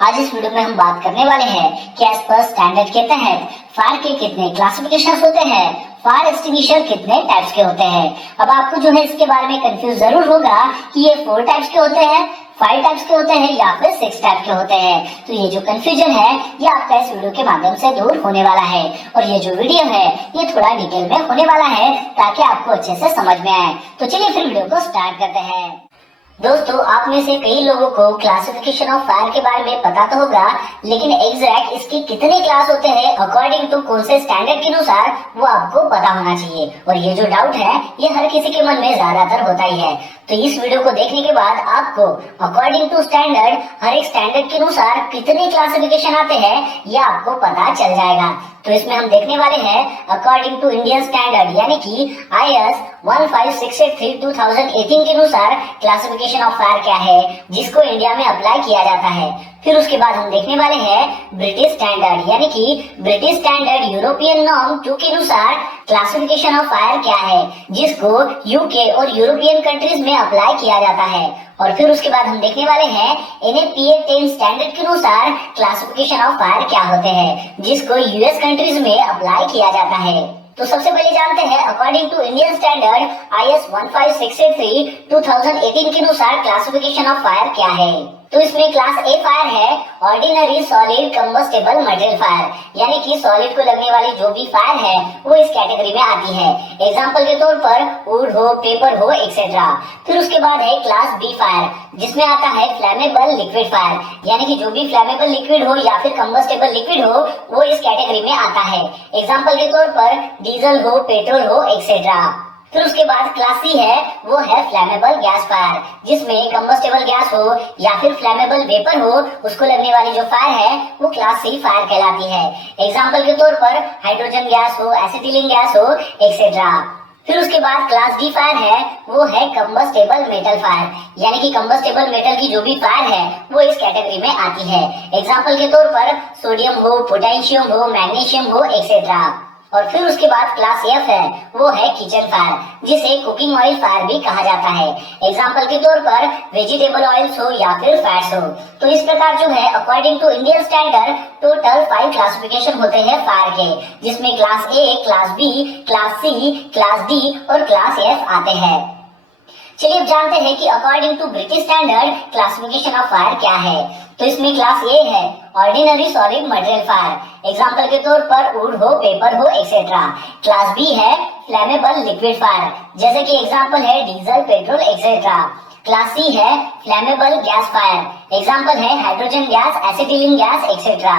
आज इस वीडियो में हम बात करने वाले हैं कि एज पर स्टैंडर्ड के तहत फायर के कितने क्लासिफिकेशन होते हैं, फायर एक्सटिंग्विशर कितने टाइप्स के होते हैं। अब आपको जो है इसके बारे में कंफ्यूज जरूर होगा कि ये 4 टाइप्स के होते हैं, 5 टाइप्स के होते हैं या फिर 6 टाइप के होते हैं। तो ये जो कंफ्यूजन है ये आपका इस वीडियो के माध्यम से दूर होने वाला है और ये जो वीडियो है ये थोड़ा डिटेल में होने वाला है ताकि आपको अच्छे से समझ में आए। तो चलिए फिर वीडियो को स्टार्ट करते हैं। दोस्तों, आप में से कई लोगों को क्लासिफिकेशन ऑफ फायर के बारे में पता तो होगा, लेकिन एग्जैक्ट इसके कितने क्लास होते हैं अकॉर्डिंग टू कौन से स्टैंडर्ड के अनुसार वो आपको पता होना चाहिए। और ये जो डाउट है ये हर किसी के मन में ज्यादातर होता ही है। तो इस वीडियो को देखने के बाद आपको अकॉर्डिंग टू स्टैंडर्ड हर एक स्टैंडर्ड के अनुसार कितने क्लासिफिकेशन आते हैं ये आपको पता चल जाएगा। तो इसमें हम देखने वाले हैं अकॉर्डिंग टू इंडियन स्टैंडर्ड यानी कि IS 15683-2018 के अनुसार क्लासिफिकेशन ऑफ फायर क्या है जिसको इंडिया में अप्लाई किया जाता है। फिर उसके बाद हम देखने वाले हैं ब्रिटिश स्टैंडर्ड यानी कि ब्रिटिश स्टैंडर्ड यूरोपियन नॉर्म 2 के अनुसार क्लासिफिकेशन ऑफ फायर क्या है जिसको UK और यूरोपियन कंट्रीज में अप्लाई किया जाता है। और फिर उसके बाद हम देखने वाले हैं NFPA 10 स्टैंडर्ड के अनुसार क्लासिफिकेशन ऑफ फायर क्या होते हैं जिसको US कंट्रीज में अप्लाई किया जाता है। तो सबसे पहले जानते हैं according to Indian standard IS 15683-2018 के अनुसार क्लासिफिकेशन ऑफ फायर क्या है। तो इसमें क्लास A फायर है ordinary solid combustible material fire यानी कि सॉलिड को लगने वाली जो भी फायर है वो इस कैटेगरी में आती है। एग्जांपल के तौर पर वुड हो, पेपर हो, एक्सेट्रा। फिर उसके बाद है क्लास B फायर जिसमें आता है फ्लेमेबल लिक्विड फायर यानी कि जो भी फ्लेमेबल लिक्विड हो या फिर कंबस्टेबल लिक्विड हो वो इस कैटेगरी में आता है। एग्जांपल के तौर पर डीजल हो, पेट्रोल हो, एक्सेट्रा। फिर उसके बाद क्लास C है वो है फ्लैमेबल गैस फायर जिसमें कंबस्टेबल गैस हो या फिर फ्लैमेबल वेपर हो उसको लगने वाली जो फायर है वो क्लास C फायर कहलाती है। एग्जांपल के तौर पर हाइड्रोजन गैस हो, एसिटिलीन गैस हो, एक्सेट्रा। फिर उसके बाद क्लास D फायर है वो है कंबस्टेबल मेटल फायर यानी कि कंबस्टेबल मेटल की जो भी फायर है वो इस कैटेगरी में आती है। एग्जांपल के तौर पर सोडियम हो, पोटेशियम हो, मैग्नीशियम हो, एक्सेट्रा। और फिर उसके बाद क्लास F है वो है किचन फायर जिसे कुकिंग ऑयल फायर भी कहा जाता है। एग्जांपल के तौर पर वेजिटेबल ऑयल्स हो या फिर फैट्स हो। तो इस प्रकार जो है according to Indian standard total 5 classification होते हैं फायर के जिसमें class A, class B, class C, class D और क्लास F आते हैं। चलिए अब जानते हैं कि according to British standard classification of fire क्या है। तो इसमें क्लास A है ordinary solid material fire example के तौर पर वुड हो, पेपर हो, एक्सेट्रा। क्लास B है फ्लेमेबल लिक्विड फायर जैसे कि एग्जांपल है diesel, petrol, etcetera. Class C है फ्लेमेबल गैस फायर एग्जांपल है hydrogen gas, acetylene gas, etcetera.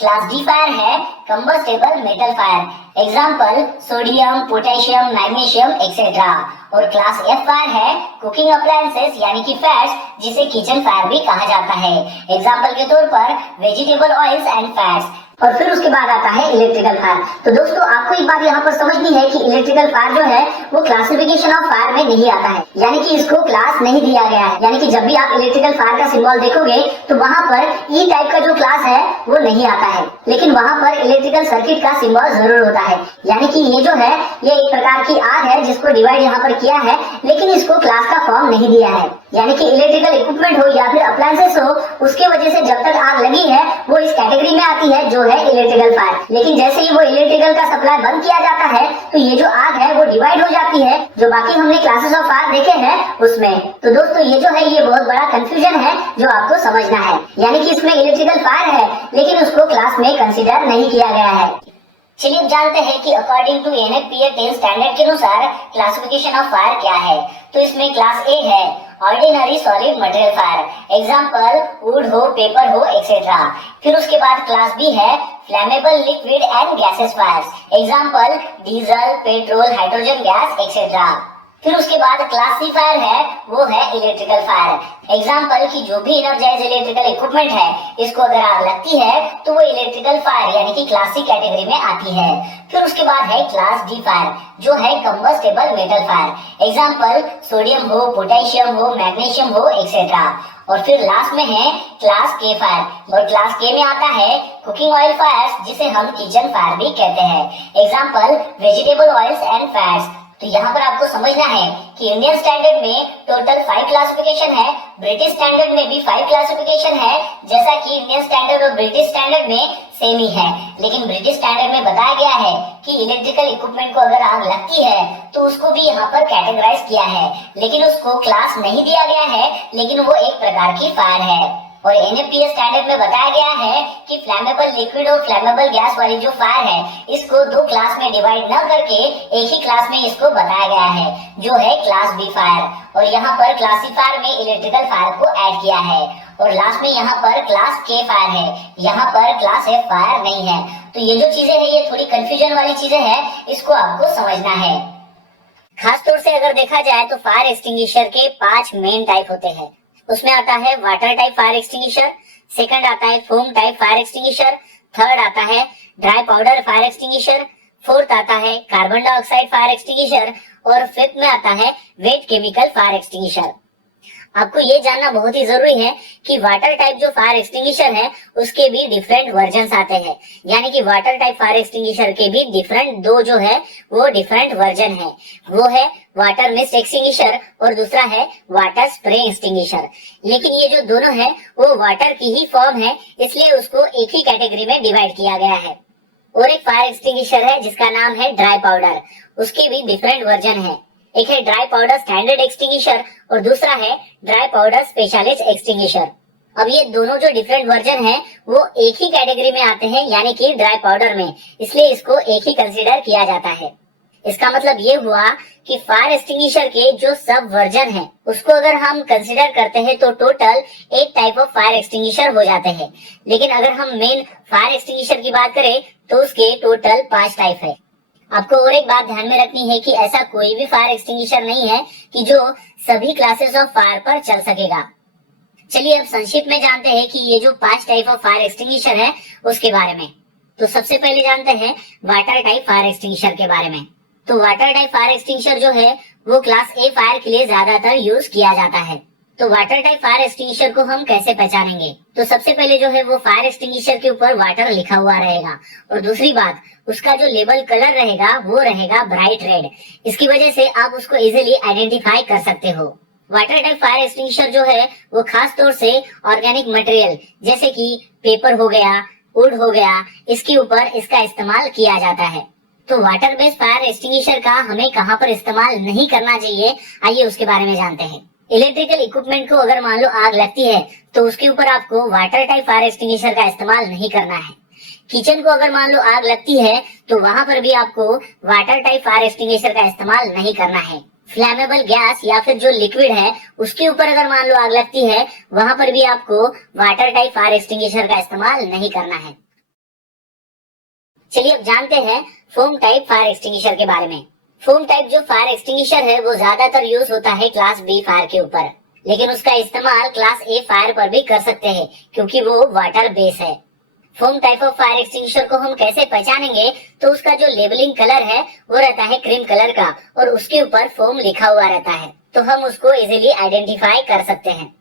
Class D fire है combustible metal fire example sodium, potassium, magnesium, etcetera. और class F fire है cooking appliances यानी कि fats जिसे kitchen fire भी कहा जाता है। एग्जांपल के तौर पर वेजिटेबल ऑयल्स एंड फैट्स। और फिर उसके बाद आता है इलेक्ट्रिकल फायर। तो दोस्तों आपको एक बात यहाँ पर समझनी है कि इलेक्ट्रिकल फायर जो है वो क्लासिफिकेशन ऑफ फायर में नहीं आता है यानी कि इसको क्लास नहीं दिया गया है। यानी कि जब भी आप इलेक्ट्रिकल फायर का सिंबल देखोगे तो वहाँ पर E टाइप का जो क्लास है वो नहीं आता है, लेकिन वहाँ पर इलेक्ट्रिकल सर्किट का सिंबल जरूर होता है। यानी कि ये जो है ये एक प्रकार की आग है जिसको डिवाइड यहाँ पर किया है लेकिन इसको क्लास का फॉर्म नहीं दिया है। यानी कि इलेक्ट्रिकल इक्विपमेंट हो या फिर अप्लायंसेस हो उसके वजह से जब तक आग लगी है वो इस कैटेगरी में आती है जो है इलेक्ट्रिकल फायर। लेकिन जैसे ही वो इलेक्ट्रिकल का सप्लाई बंद किया जाता है तो ये जो आग है वो डिवाइड हो जाती है जो बाकी हमने क्लासेस ऑफ फायर देखे हैं उसमें। तो दोस्तों ये जो है ये बहुत बड़ा कंफ्यूजन है जो आपको समझना है। यानी कि इसमें इलेक्ट्रिकल फायर है लेकिन उसको क्लास में कंसिडर नहीं किया गया है। चलिए अब जानते हैं कि अकॉर्डिंग टू NFPA 10 स्टैंडर्ड के अनुसार क्लासिफिकेशन ऑफ फायर क्या है। तो इसमें क्लास A है ordinary solid material fire example would हो, पेपर हो, एक्सेट्रा। फिर उसके बाद क्लास B है flammable liquid and gases fire example diesel, petrol, hydrogen gas, etcetera. फिर उसके बाद क्लास C फायर है वो है इलेक्ट्रिकल फायर एग्जांपल की जो भी एनर्जाइज इलेक्ट्रिकल इक्विपमेंट है इसको अगर आग लगती है तो वो इलेक्ट्रिकल फायर यानी कि क्लास C कैटेगरी में आती है। फिर उसके बाद है क्लास D फायर जो है combustible metal fire example sodium हो, पोटेशियम हो, मैग्नीशियम हो, एक्सेट्रा। और फिर लास्ट में है क्लास K फायर और क्लास K में आता है कुकिंग ऑयल फायर जिसे हम किचन फायर भी कहते हैं example vegetable oils and fats. तो यहाँ पर आपको समझना है कि इंडियन स्टैंडर्ड में टोटल 5 क्लासिफिकेशन है ब्रिटिश स्टैंडर्ड में भी 5 क्लासिफिकेशन है, जैसा कि इंडियन स्टैंडर्ड और ब्रिटिश स्टैंडर्ड में सेम ही है। लेकिन ब्रिटिश स्टैंडर्ड में बताया गया है कि इलेक्ट्रिकल इक्विपमेंट को अगर आग लगती है तो उसको भी यहाँ पर कैटेगराइज किया है, लेकिन उसको क्लास नहीं दिया गया है, लेकिन वो एक प्रकार की फायर है। और एनएफपीएस स्टैंडर्ड में बताया गया है कि फ्लैमेबल लिक्विड और फ्लैमेबल गैस वाली जो फायर है, इसको 2 क्लास में डिवाइड न करके एक ही क्लास में इसको बताया गया है, जो है क्लास बी फायर। और यहाँ पर क्लासिफायर में इलेक्ट्रिकल फायर को ऐड किया है। और लास्ट में यहाँ पर क्लास के फायर है, यहाँ पर क्लास एफ फायर नहीं है। तो ये जो चीजें है ये थोड़ी कंफ्यूजन वाली चीजें हैं, इसको आपको समझना है। खास तौर से अगर देखा जाए तो फायर एक्सटिंग्विशर के 5 मेन टाइप होते हैं। उसमें आता है water type fire extinguisher, second आता है foam type fire extinguisher, third आता है dry powder fire extinguisher, fourth आता है कार्बन डाइऑक्साइड फायर एक्सटिंग्विशर और फिफ्थ में आता है वेट केमिकल फायर एक्सटिंग्विशर। आपको ये जानना बहुत ही जरूरी है कि वाटर टाइप जो फायर एक्सटिंग्विशर है उसके भी डिफरेंट वर्जन्स आते हैं, यानी कि वाटर टाइप फायर एक्सटिंग्विशर के भी डिफरेंट 2 जो है वो डिफरेंट वर्जन है। वो है वाटर मिस्ट एक्सटिंग्विशर और दूसरा है वाटर स्प्रे एक्सटिंग्विशर। लेकिन ये जो दोनों है वो वाटर की ही फॉर्म है, इसलिए उसको एक ही कैटेगरी में डिवाइड किया गया है। और एक फायर एक्सटिंग्विशर है जिसका नाम है ड्राई पाउडर, उसके भी डिफरेंट वर्जन है। एक है ड्राई पाउडर स्टैंडर्ड एक्सटिंग्विशर और दूसरा है ड्राई पाउडर स्पेशलिस्ट एक्सटिंग्विशर। अब ये दोनों जो डिफरेंट वर्जन है वो एक ही कैटेगरी में आते हैं, यानी कि ड्राई पाउडर में, इसलिए इसको एक ही कंसीडर किया जाता है। इसका मतलब ये हुआ कि फायर एक्सटिंग्विशर के जो सब वर्जन है उसको अगर हम कंसीडर करते हैं तो total 8 type of fire extinguisher हो जाते हैं। लेकिन अगर हम मेन फायर एक्सटिंग्विशर की बात करें तो उसके टोटल 5 टाइप है। आपको और एक बात ध्यान में रखनी है कि ऐसा कोई भी फायर एक्सटिंग्विशर नहीं है कि जो सभी क्लासेस ऑफ फायर पर चल सकेगा। चलिए अब संक्षिप्त में जानते हैं कि ये जो 5 टाइप ऑफ फायर एक्सटिंग्विशर है उसके बारे में। तो सबसे पहले जानते हैं वाटर टाइप फायर एक्सटिंग्विशर के बारे में। तो वाटर टाइप फायर एक्सटिंग्विशर जो है वो क्लास ए फायर के लिए ज्यादातर यूज किया जाता है। तो वाटर टाइप फायर एक्सटिंग्विशर को हम कैसे पहचानेंगे? तो सबसे पहले जो है वो फायर एक्सटिंग्विशर के ऊपर वाटर लिखा हुआ रहेगा और दूसरी बात उसका जो लेबल कलर रहेगा वो रहेगा ब्राइट रेड। इसकी वजह से आप उसको इजीली आइडेंटिफाई कर सकते हो। वाटर टाइप फायर एक्सटिंग्विशर जो है वो खास तौर से ऑर्गेनिक मटेरियल जैसे कि पेपर हो गया, वुड हो गया, इसके ऊपर इसका इस्तेमाल किया जाता है। तो वाटर बेस्ड फायर एक्सटिंग्विशर का हमें कहाँ पर इस्तेमाल नहीं करना चाहिए, आइए उसके बारे में जानते हैं। इलेक्ट्रिकल इक्विपमेंट को अगर मान लो आग लगती है तो उसके ऊपर आपको वाटर टाइप फायर एक्सटिंग्विशर का इस्तेमाल नहीं करना है। किचन को अगर मान लो आग लगती है तो वहां पर भी आपको वाटर टाइप फायर एक्सटिंग्विशर का इस्तेमाल नहीं करना है। फ्लैमेबल गैस या फिर जो लिक्विड है उसके ऊपर अगर मान लो आग लगती है वहां पर भी आपको वाटर टाइप फायर एक्सटिंग्विशर का इस्तेमाल नहीं करना है। चलिए अब जानते हैं फोम टाइप फायर एक्सटिंग्विशर के बारे में। फोम टाइप जो फायर एक्सटिंग्विशर है वो ज्यादातर यूज होता है क्लास बी फायर के ऊपर, लेकिन उसका इस्तेमाल क्लास ए फायर पर भी कर सकते हैं क्योंकि वो वाटर बेस है। Foam type of fire extinguisher को हम कैसे पहचानेंगे? तो उसका जो लेबलिंग कलर है वो रहता है क्रीम कलर का और उसके ऊपर फोम लिखा हुआ रहता है, तो हम उसको इजीली आइडेंटिफाई कर सकते हैं।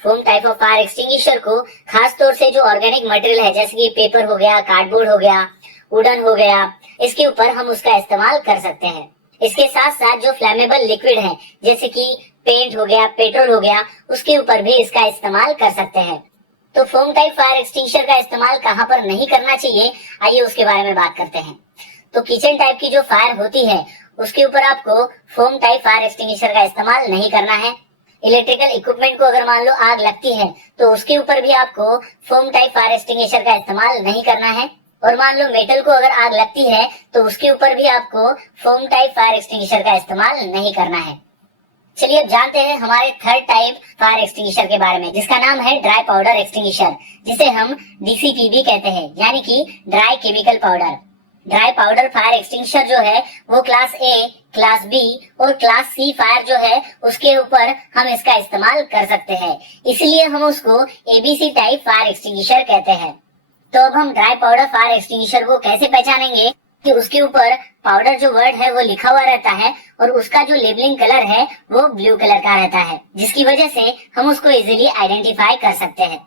Foam type of fire extinguisher को खास तौर से जो ऑर्गेनिक मटेरियल है जैसे कि पेपर हो गया, कार्डबोर्ड हो गया, वुडन हो गया, इसके ऊपर हम उसका इस्तेमाल कर सकते हैं। इसके साथ साथ जो फ्लैमेबल लिक्विड है जैसे कि पेंट हो गया, पेट्रोल हो गया, उसके ऊपर भी इसका इस्तेमाल कर सकते हैं। तो फोम टाइप फायर एक्सटिंग्विशर का इस्तेमाल कहाँ पर नहीं करना चाहिए, आइए उसके बारे में बात करते हैं। तो किचन टाइप की जो फायर होती है उसके ऊपर आपको फोम टाइप फायर एक्सटिंग्विशर का इस्तेमाल नहीं करना है। इलेक्ट्रिकल इक्विपमेंट को अगर मान लो आग लगती है तो उसके ऊपर भी आपको फोम टाइप फायर एक्सटिंग्विशर का इस्तेमाल नहीं करना है। और मान लो मेटल को अगर आग लगती है तो उसके ऊपर भी आपको फोम टाइप फायर एक्सटिंग्विशर का इस्तेमाल नहीं करना है। चलिए अब जानते हैं हमारे थर्ड टाइप फायर एक्सटिंग्विशर के बारे में, जिसका नाम है ड्राई पाउडर एक्सटिंग्विशर, जिसे हम डीसीपी भी कहते हैं, यानी कि dry chemical powder. Dry powder fire extinguisher जो है वो क्लास ए, क्लास बी और क्लास सी फायर जो है उसके ऊपर हम इसका इस्तेमाल कर सकते हैं, इसलिए हम उसको एबीसी टाइप फायर एक्सटिंग्विशर कहते हैं। तो अब हम ड्राई पाउडर फायर एक्सटिंग्विशर को कैसे पहचानेंगे कि उसके ऊपर पाउडर जो वर्ड है वो लिखा हुआ रहता है और उसका जो लेबलिंग कलर है वो ब्लू कलर का रहता है, जिसकी वजह से हम उसको इजीली आइडेंटिफाई कर सकते हैं।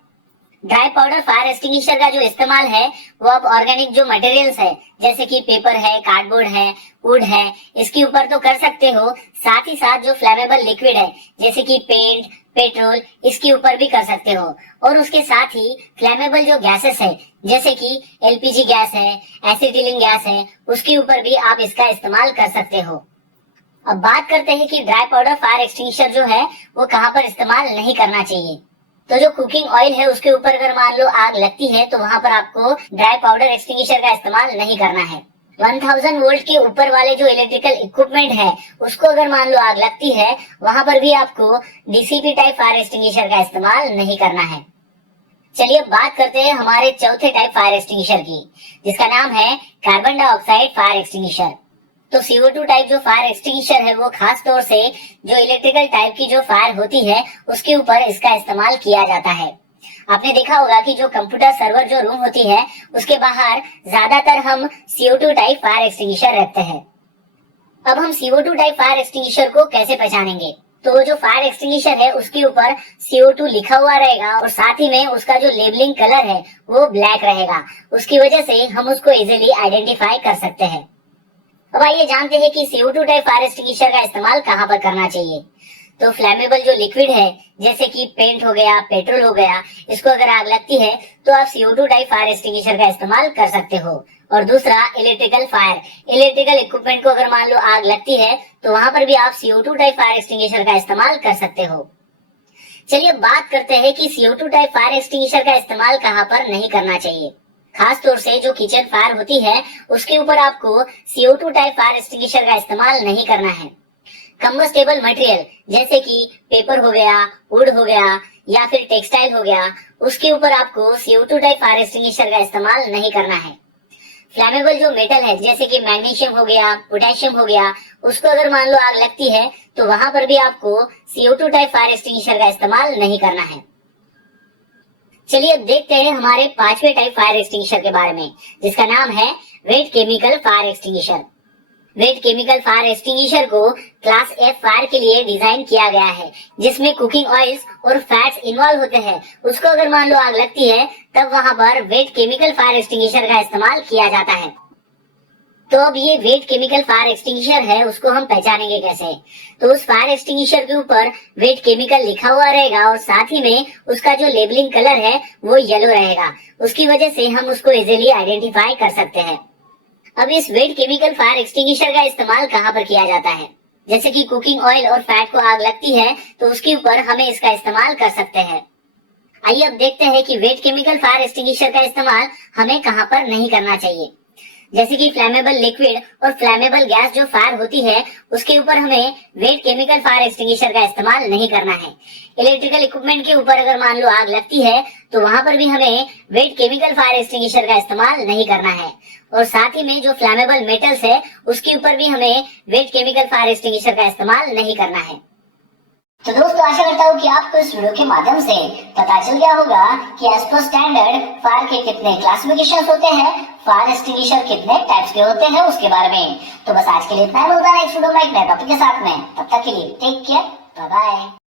ड्राई पाउडर फायर एक्सटिंग्विशर का जो इस्तेमाल है वो आप ऑर्गेनिक जो मटेरियल्स है जैसे कि पेपर है, कार्डबोर्ड है, वुड है, इसके ऊपर तो कर सकते हो। साथ ही साथ जो फ्लेमेबल लिक्विड है जैसे कि पेंट, पेट्रोल, इसके ऊपर भी कर सकते हो। और उसके साथ ही फ्लेमेबल जो गैसेस है जैसे कि एलपीजी गैस है, एसिटिलीन गैस है, उसके ऊपर भी आप इसका इस्तेमाल कर सकते हो। अब बात करते हैं कि ड्राई पाउडर फायर एक्सटिंग्विशर जो है वो कहाँ पर इस्तेमाल नहीं करना चाहिए। तो जो कुकिंग ऑयल है उसके ऊपर अगर मान लो आग लगती है तो वहां पर आपको ड्राई पाउडर एक्सटिंग्विशर का इस्तेमाल नहीं करना है। 1000 वोल्ट के ऊपर वाले जो इलेक्ट्रिकल इक्विपमेंट है उसको अगर मान लो आग लगती है वहां पर भी आपको डीसीपी टाइप फायर एक्सटिंग्विशर का इस्तेमाल नहीं करना है। चलिए अब बात करते हैं हमारे चौथे टाइप फायर एक्सटिंग्विशर की, जिसका नाम है कार्बन डाइऑक्साइड फायर एक्सटिंग्विशर। तो CO2 टाइप जो फायर एक्सटिंग्विशर है वो खास तौर से जो इलेक्ट्रिकल टाइप की जो फायर होती है उसके ऊपर इसका इस्तेमाल किया जाता है। आपने देखा होगा कि जो कंप्यूटर सर्वर जो रूम होती है उसके बाहर ज्यादातर हम CO2 टाइप फायर एक्सटिंग्विशर रखते हैं। अब हम CO2 टाइप फायर एक्सटिंग्विशर को कैसे पहचानेंगे? तो जो फायर एक्सटिंग्विशर है उसके ऊपर CO2 लिखा हुआ रहेगा और साथ ही में उसका जो लेबलिंग कलर है वो ब्लैक रहेगा। उसकी वजह से हम उसको इजीली आइडेंटिफाई कर सकते हैं। अब आइए जानते हैं कि CO2 टाइप फायर एक्सटिंग्विशर का इस्तेमाल कहाँ पर करना चाहिए। तो फ्लेमेबल जो लिक्विड है जैसे कि पेंट हो गया, पेट्रोल हो गया, इसको अगर आग लगती है तो आप CO2 टाइप फायर एक्सटिंग्विशर का इस्तेमाल कर सकते हो। और दूसरा इलेक्ट्रिकल फायर, इलेक्ट्रिकल इक्विपमेंट को अगर मान लो आग लगती है तो वहां पर भी आप CO2 टाइप फायर एक्सटिंग्विशर का इस्तेमाल कर सकते हो। चलिए बात करते हैं कि CO2 टाइप फायर एक्सटिंग्विशर का इस्तेमाल कहाँ पर नहीं करना चाहिए। खास तौर से जो किचन फायर होती है उसके ऊपर आपको CO2 टाइप फायर एक्सटिंग्विशर का इस्तेमाल नहीं करना है। कंबस्टेबल मटेरियल जैसे कि पेपर हो गया, वुड हो गया या फिर टेक्सटाइल हो गया, उसके ऊपर आपको CO2 टाइप फायर एक्सटिंग्विशर का इस्तेमाल नहीं करना है। फ्लेमेबल जो मेटल है जैसे कि मैग्नीशियम हो गया, पोटेशियम हो गया, उसको अगर मान लो आग लगती है तो वहां पर भी आपको CO2 टाइप फायर एक्सटिंग्विशर का इस्तेमाल नहीं करना है। चलिए अब देखते हैं हमारे पांचवे टाइप फायर एक्सटिंग्विशर के बारे में, जिसका नाम है wait chemical fire extinguisher. Wait chemical fire extinguisher को क्लास F फायर के लिए डिजाइन किया गया है, जिसमें कुकिंग ऑयल्स और फैट्स इन्वॉल्व होते हैं। उसको अगर मान लो आग लगती है तब वहां पर वेट केमिकल फायर एक्सटिंग्विशर का इस्तेमाल किया जाता है। तो अब ये वेट केमिकल फायर एक्सटिंग्विशर है उसको हम पहचानेंगे कैसे? तो उस फायर एक्सटिंग्विशर के ऊपर वेट केमिकल लिखा हुआ रहेगा और साथ ही में उसका जो लेबलिंग कलर है वो येलो रहेगा। उसकी वजह से हम उसको इजीली आइडेंटिफाई कर सकते हैं। अब इस वेट केमिकल फायर एक्सटिंग्विशर का इस्तेमाल कहाँ पर किया जाता है? जैसे कि कुकिंग ऑयल और फैट को आग लगती है तो उसके ऊपर हमें इसका इस्तेमाल कर सकते हैं। आइए अब देखते हैं कि वेट केमिकल फायर एक्सटिंग्विशर का इस्तेमाल हमें कहाँ पर नहीं करना चाहिए। जैसे कि फ्लेमेबल लिक्विड और फ्लेमेबल गैस जो फायर होती है उसके ऊपर हमें वेट केमिकल फायर एक्सटिंग्विशर का इस्तेमाल नहीं करना है। इलेक्ट्रिकल इक्विपमेंट के ऊपर अगर मान लो आग लगती है तो वहां पर भी हमें वेट केमिकल फायर एक्सटिंग्विशर का इस्तेमाल नहीं करना है। और साथ ही में जो फ्लेमेबल मेटल्स है उसके ऊपर भी हमें वेट केमिकल फायर एक्सटिंग्विशर का इस्तेमाल नहीं करना है। तो दोस्तों आशा करता हूँ कि आपको इस वीडियो के माध्यम से पता चल गया होगा कि एज पर स्टैंडर्ड फायर के कितने क्लासिफिकेशन होते हैं, फायर एक्सटिंग्विशर कितने टाइप्स के होते हैं उसके बारे में। तो बस आज के लिए इतना ही, मिलता है नेक्स्ट वीडियो में एक नए टॉपिक के साथ में। तब तक के लिए टेक केयर, बाय बाय।